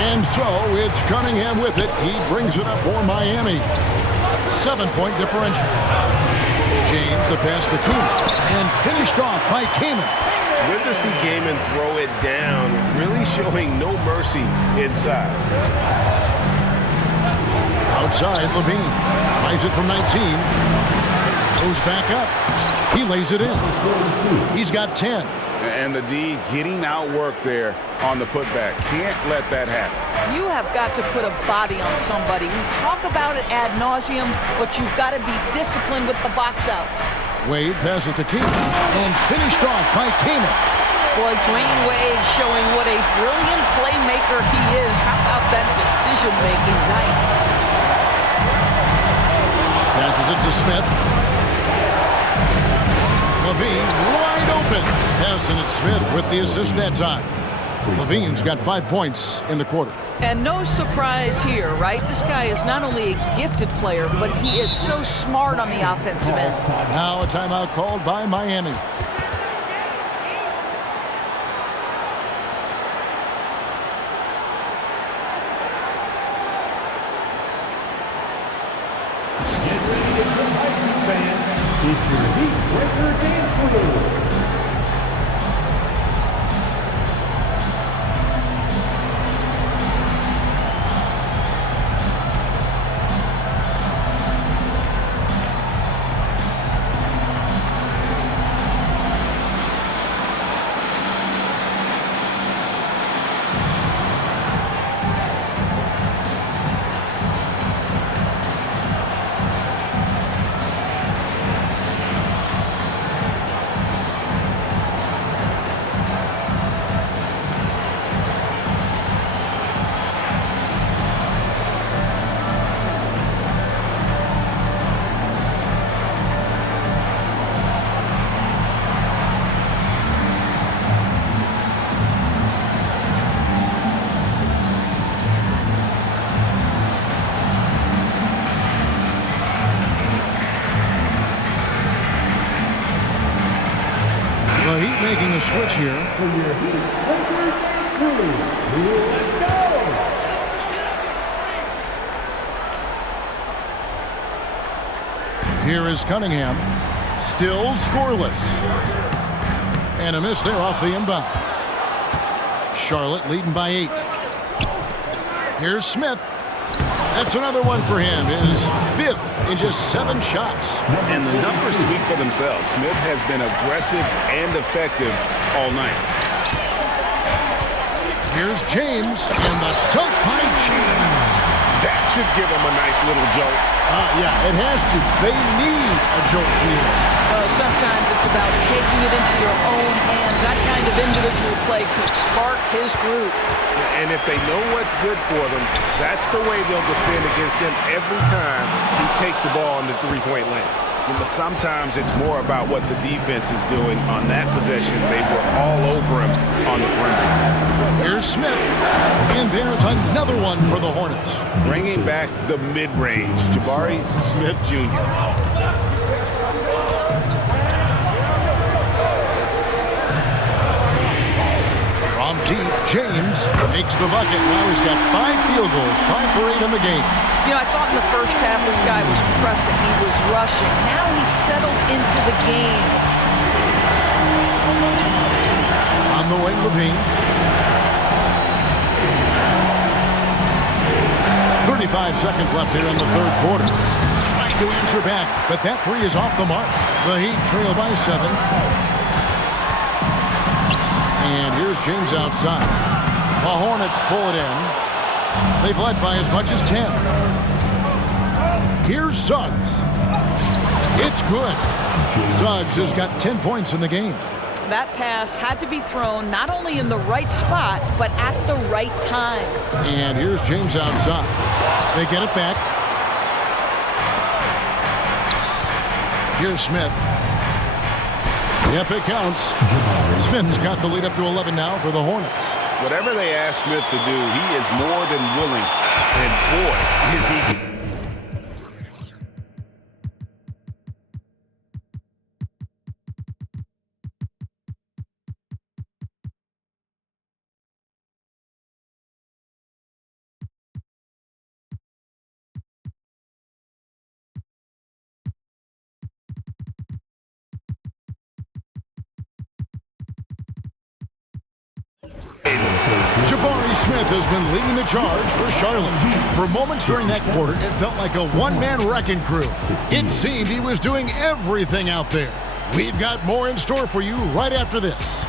And so it's Cunningham with it. He brings it up for Miami. 7-point differential. James, the pass to Kaman. And finished off by Kaman. Good to see Kaman throw it down, really showing no mercy inside. Outside, Lavine tries it from 19. Goes back up. He lays it in. He's got 10. And the D getting outworked there on the putback. Can't let that happen. You have got to put a body on somebody. We talk about it ad nauseum, but you've got to be disciplined with the box outs. Wade passes to Kaman and finished off by Kaman. Boy, Dwayne Wade showing what a brilliant playmaker he is. How about that decision-making? Nice. Passes it to Smith. Lavine wide open. Pass, and it's Smith with the assist that time. Lavine's got 5 points in the quarter. And no surprise here, right? This guy is not only a gifted player, but he is so smart on the offensive end. Now a timeout called by Miami. Get ready to get some ice, fans. It's your Heat Breaker Dance Crew. The Heat making a switch here. For your Heat Breaker Dance Crew. Let's go. Here is Cunningham. Still scoreless. And a miss there off the inbound. Charlotte leading by 8. Here's Smith. That's another one for him. His 5th in just 7 shots. And the numbers speak for themselves. Smith has been aggressive and effective all night. Here's James, and the dunk by James. That should give him a nice little jolt. Yeah, it has to. They need a jolt here. Sometimes it's about taking it into your own hands. That kind of individual play could spark his group. And if they know what's good for them, that's the way they'll defend against him every time he takes the ball in the three-point lane. But sometimes it's more about what the defense is doing on that possession. They were all over him on the perimeter. Here's Smith, and there's another one for the Hornets. Bringing back the mid-range, Jabari Smith Jr. From deep, James makes the bucket. Now he's got 5 field goals, 5 for 8 in the game. You know, I thought in the first half this guy was pressing. He was rushing. Now he's settled into the game. On the wing, Lavine. 35 seconds left here in the 3rd quarter. Trying to answer back, but that 3 is off the mark. The Heat trail by 7. And here's James outside. The Hornets pull it in. They've led by as much as 10. Here's Suggs. It's good. Suggs has got 10 points in the game. That pass had to be thrown not only in the right spot, but at the right time. And here's James outside. They get it back. Here's Smith. Yep, it counts. Smith's got the lead up to 11 now for the Hornets. Whatever they ask Smith to do, he is more than willing. And boy, is he Smith has been leading the charge for Charlotte. For moments during that quarter, it felt like a one-man wrecking crew. It seemed he was doing everything out there. We've got more in store for you right after this.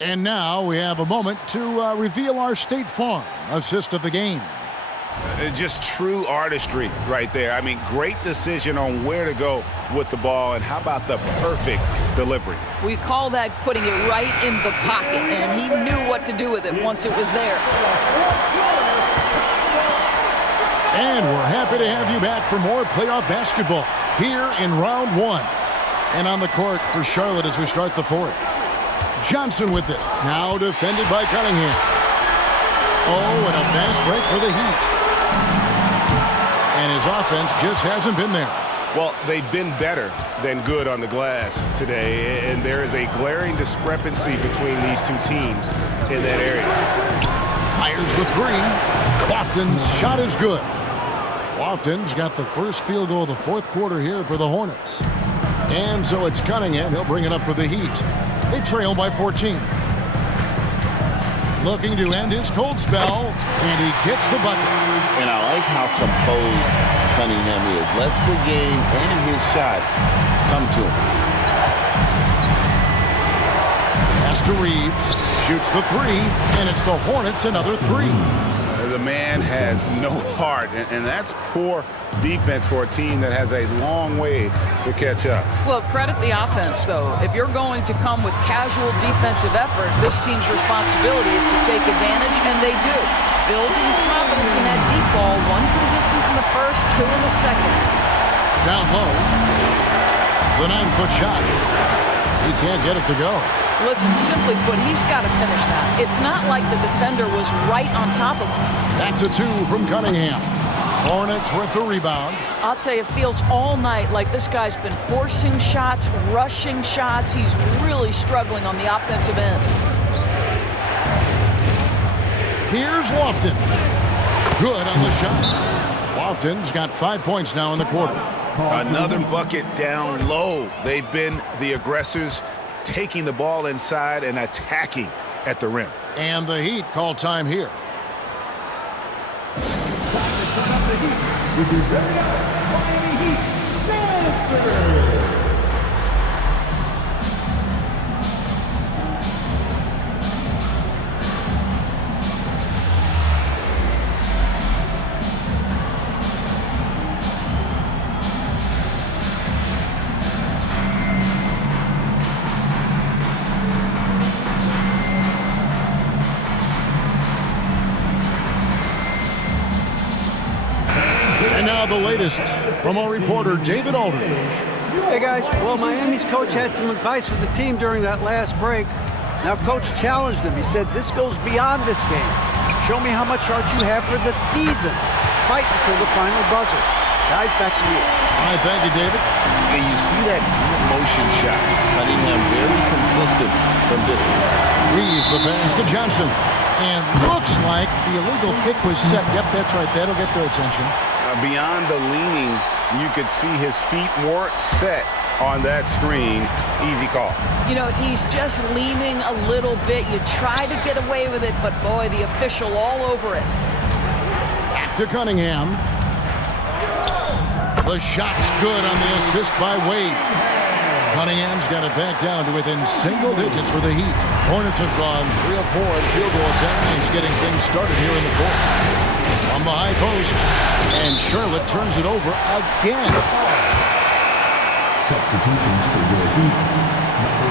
And now we have a moment to reveal our State Farm assist of the game. Just true artistry right there. I mean, great decision on where to go with the ball, and how about the perfect delivery? We call that putting it right in the pocket, and he knew what to do with it once it was there. And we're happy to have you back for more playoff basketball here in round one. And on the court for Charlotte as we start the fourth. Johnson with it. Now defended by Cunningham. Oh, and a fast break for the Heat. And his offense just hasn't been there. Well, they've been better than good on the glass today, and there is a glaring discrepancy between these two teams in that area. Fires the three. Lofton's shot is good. Lofton's got the first field goal of the fourth quarter here for the Hornets. And so it's Cunningham. He'll bring it up for the Heat. They trail by 14. Looking to end his cold spell, and he gets the bucket. And I like how composed Cunningham is. Lets the game and his shots come to him. Pass to Reeves. Shoots the three, and it's the Hornets another three. The man has no heart, and that's poor defense for a team that has a long way to catch up. Well, credit the offense, though. If you're going to come with casual defensive effort, this team's responsibility is to take advantage, and they do. Building confidence in that deep ball, one from distance in the first, two in the second. Down low. The 9-foot shot. He can't get it to go. Listen, simply put, he's got to finish that. It's not like the defender was right on top of him. That's a two from Cunningham. Hornets with the rebound. I'll tell you, it feels all night like this guy's been forcing shots, rushing shots. He's really struggling on the offensive end. Here's Lofton. Good on the shot. Lofton's got 5 points now in the quarter. Another bucket down low. They've been the aggressors, taking the ball inside and attacking at the rim. And the Heat call time here. With your very own Miami Heat dancer. The latest from our reporter, David Aldridge. Hey guys, well, Miami's coach had some advice for the team during that last break. Now, coach challenged him. He said, this goes beyond this game. Show me how much heart you have for the season. Fight until the final buzzer. Guys, back to you. All right, thank you, David. And you see that motion shot. Cunningham very consistent from distance. Reeves the pass to Johnson. And looks like the illegal kick was set. Yep, that's right. That'll get their attention. Beyond the leaning, you could see his feet more set on that screen. Easy call. You know, he's just leaning a little bit. You try to get away with it, but boy, the official all over it. Back to Cunningham. The shot's good on the assist by Wade. Cunningham's got it back down to within single digits for the Heat. Hornets have gone 3 of 4 in field goal attempts since getting things started here in the fourth. On the high post, and Charlotte turns it over again. Substitutions for your Heat. Number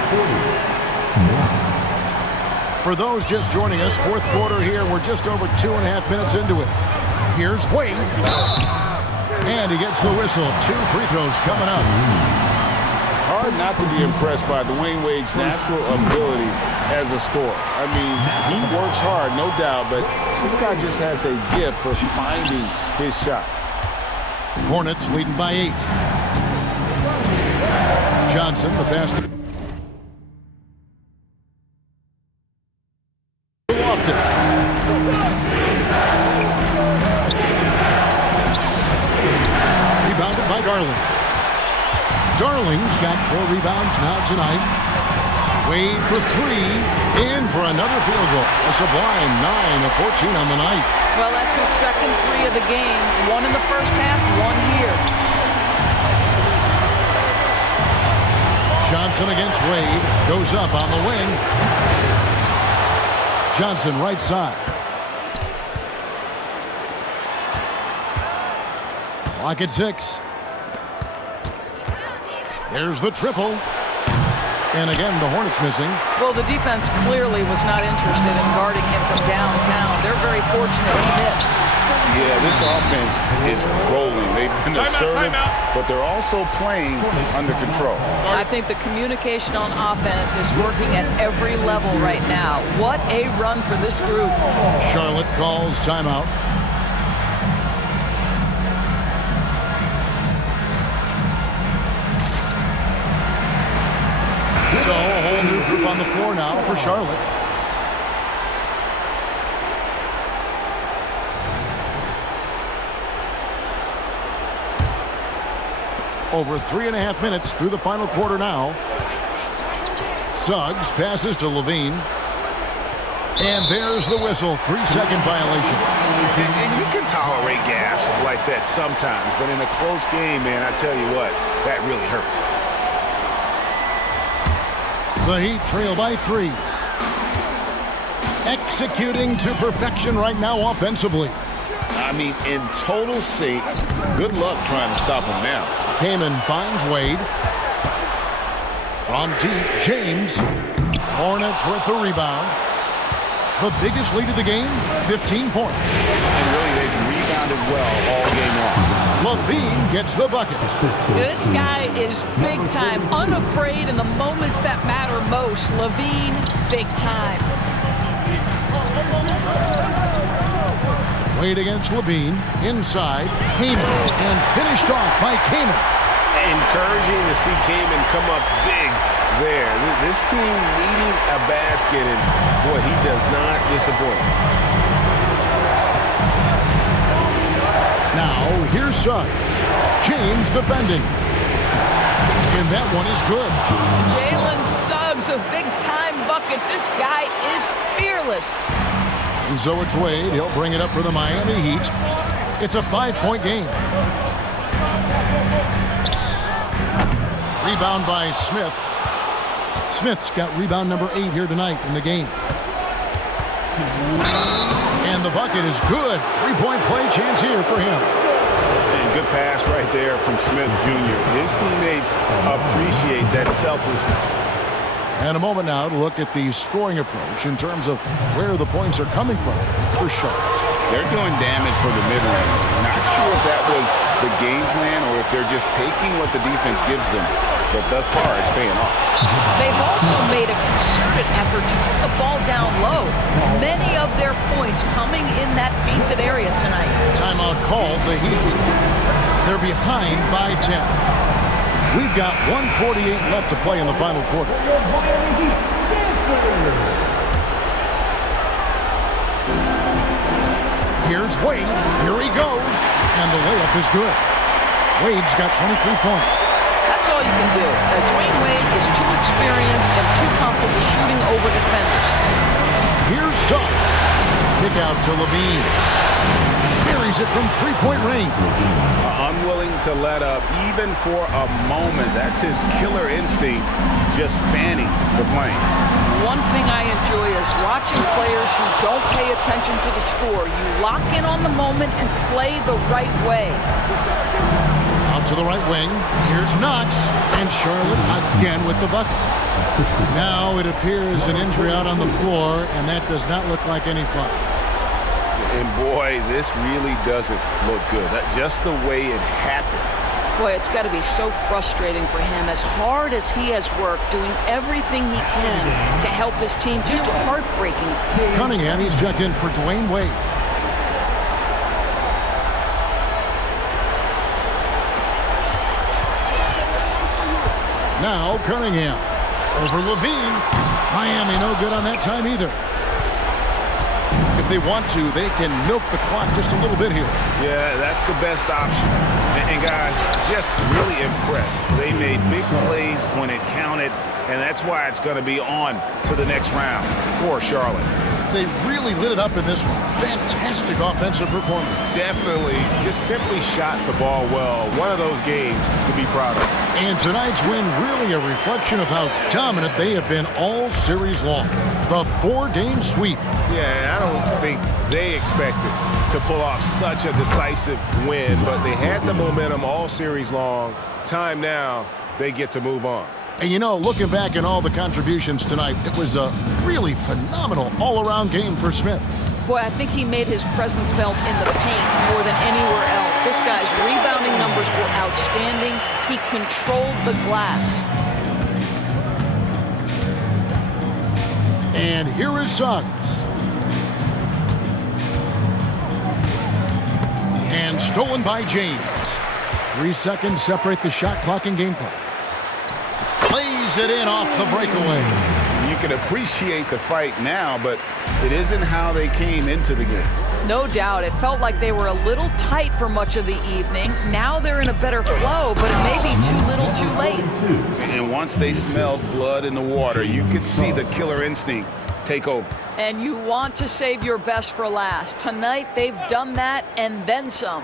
40. For those just joining us, fourth quarter here. We're just over 2.5 minutes into it. Here's Wade. And he gets the whistle. 2 free throws coming up. All hard not to be impressed by Dwayne Wade's natural ability as a scorer. I mean, he works hard, no doubt, but this guy just has a gift for finding his shots. Hornets leading by 8. Johnson, the pass to Lofton. Rebounded by Darling. Darling's got 4 rebounds now tonight. Wade for 3, in for another field goal. A sublime 9 of 14 on the night. Well, that's his second 3 of the game. 1 in the first half, 1 here. Johnson against Wade. Goes up on the wing. Johnson right side. Clock at 6. There's the triple. And again, the Hornets missing. Well, the defense clearly was not interested in guarding him from downtown. They're very fortunate he missed. Yeah, this offense is rolling. They've been assertive, but they're also playing under control. I think the communication on offense is working at every level right now. What a run for this group. Charlotte calls timeout. So a whole new group on the floor now for Charlotte. Over 3.5 minutes through the final quarter now. Suggs passes to Lavine. And there's the whistle. 3-second violation. And you can tolerate gas like that sometimes, but in a close game, man, I tell you what, that really hurts. The Heat trail by 3. Executing to perfection right now offensively. I mean, in total sync. Good luck trying to stop him now. Kaman finds Wade. From deep, James. Hornets with the rebound. The biggest lead of the game, 15 points. And really, they've rebounded well all game long. Lavine gets the bucket. This guy is big time, unafraid in the moments that matter most. Lavine, big time. Wade against Lavine, inside, Kaman, and finished off by Kaman. Encouraging to see Kaman come up big there. This team needing a basket, and boy, he does not disappoint. Now, here's Suggs. James defending. And that one is good. Jalen Suggs, a big-time bucket. This guy is fearless. And so it's Wade. He'll bring it up for the Miami Heat. It's a 5-point game. Rebound by Smith. Smith's got rebound number 8 here tonight in the game. And the bucket is good. 3-point play chance here for him. And good pass right there from Smith Jr. His teammates appreciate that selflessness. And a moment now to look at the scoring approach in terms of where the points are coming from for Charlotte. They're doing damage from the mid-range. Not sure if that was the game plan or if they're just taking what the defense gives them. But thus far, it's paying off. They've also made a concerted effort to put the ball down low. Many of their points coming in that painted area tonight. Timeout called the Heat. They're behind by 10. We've got 1:48 left to play in the final quarter. Here's Wade. Here he goes. And the layup is good. Wade's got 23 points. That's all you can do. Dwayne Wade is too experienced and too comfortable shooting over defenders. Here's Suggs. Kick out to Lavine. Buries it from 3-point range. Unwilling to let up even for a moment. That's his killer instinct, just fanning the flame. One thing I enjoy is watching players who don't pay attention to the score. You lock in on the moment and play the right way. Out to the right wing. Here's Knox. And Charlotte again with the bucket. Now it appears an injury out on the floor, and that does not look like any fun. And boy, this really doesn't look good. Just the way it happened. Boy, it's got to be so frustrating for him. As hard as he has worked, doing everything he can to help his team, just heartbreaking. Cunningham, he's checked in for Dwayne Wade. Now Cunningham over Lavine. Miami no good on that time either. If they want to, they can milk the clock just a little bit here. Yeah, that's the best option. And guys, just really impressed. They made big plays when it counted, and that's why it's going to be on to the next round for Charlotte. They really lit it up in this one. Fantastic offensive performance. Definitely just simply shot the ball well. One of those games to be proud of. And tonight's win really a reflection of how dominant they have been all series long. The 4-game sweep. Yeah, I don't think they expected to pull off such a decisive win, but they had the momentum all series long. Time now, they get to move on. And you know, looking back at all the contributions tonight, it was a really phenomenal all-around game for Smith. Boy, I think he made his presence felt in the paint more than anywhere else. This guy's rebounding numbers were outstanding. He controlled the glass. And here is Suggs. And stolen by James. 3 seconds separate the shot clock and game clock. Plays it in off the breakaway. You can appreciate the fight now, but it isn't how they came into the game. No doubt. It felt like they were a little tight for much of the evening. Now they're in a better flow, but it may be too little too late. And once they smelled blood in the water, you could see the killer instinct take over. And you want to save your best for last. Tonight, they've done that and then some.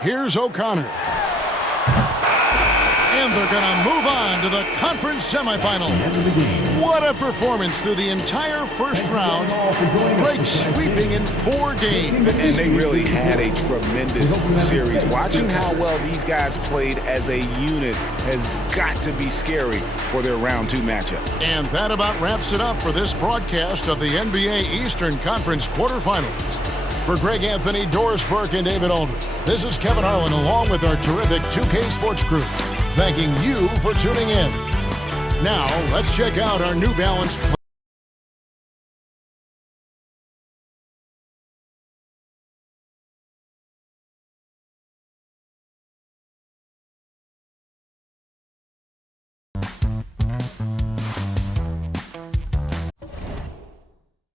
Here's O'Connor. And they're going to move on to the conference semifinals. What a performance through the entire first round. Drake sweeping in 4 games. And they really had a tremendous series. Watching how well these guys played as a unit has got to be scary for their round 2 matchup. And that about wraps it up for this broadcast of the NBA Eastern Conference quarterfinals. For Greg Anthony, Doris Burke, and David Aldridge, this is Kevin Harlan along with our terrific 2K Sports crew, thanking you for tuning in. Now, let's check out our New Balance